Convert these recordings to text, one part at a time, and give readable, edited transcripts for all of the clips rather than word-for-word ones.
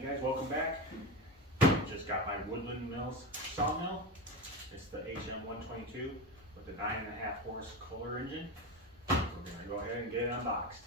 Hey guys, welcome back. Just got my Woodland Mills sawmill. It's the HM122 with the 9.5 horse Kohler engine. We're gonna go ahead and get it unboxed.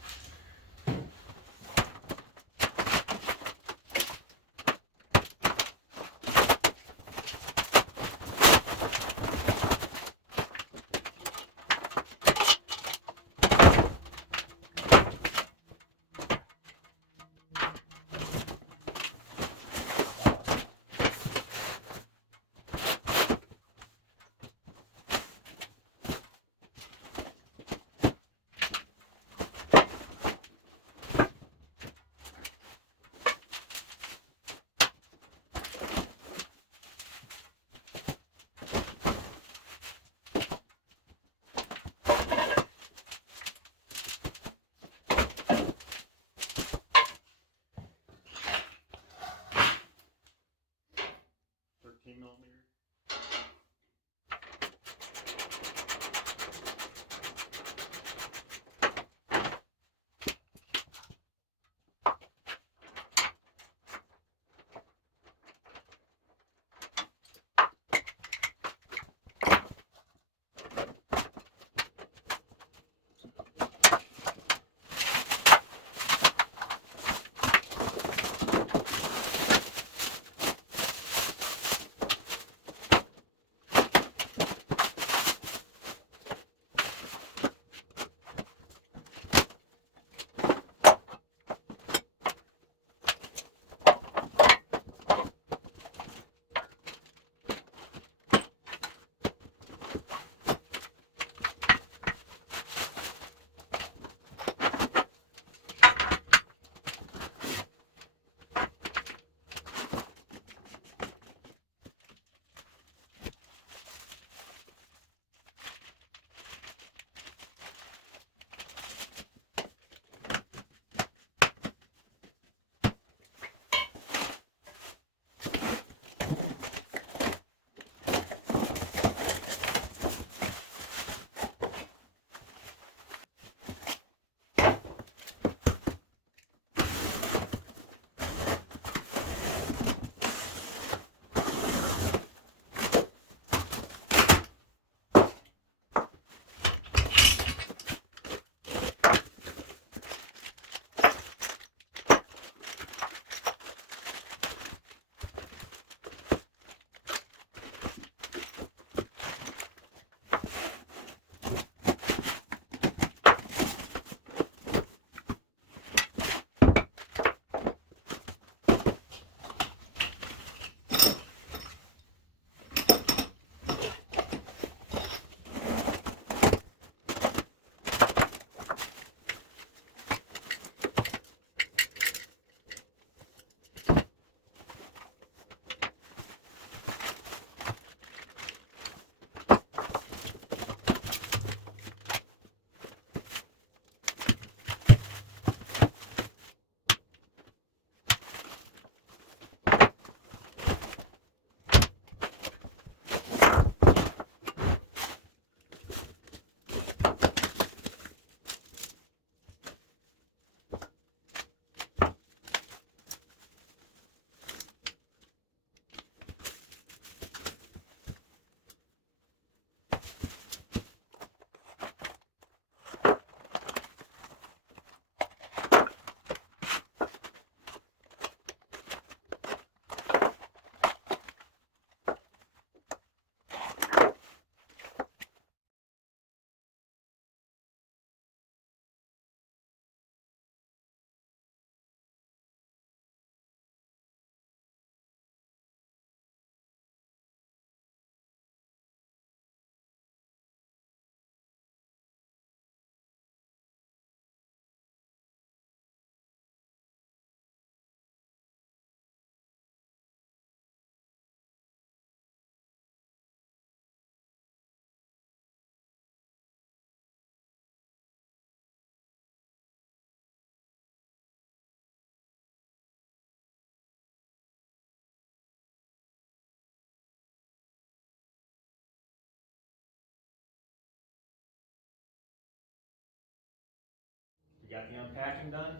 We got the unpacking done.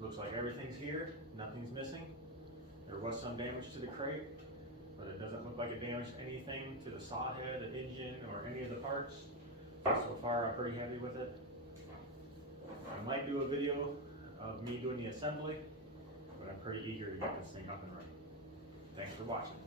Looks like everything's here, nothing's missing. There was some damage to the crate, but it doesn't look like it damaged anything to the saw head, the engine, or any of the parts. So far, I'm pretty happy with it. I might do a video of me doing the assembly, but I'm pretty eager to get this thing up and running. Thanks for watching.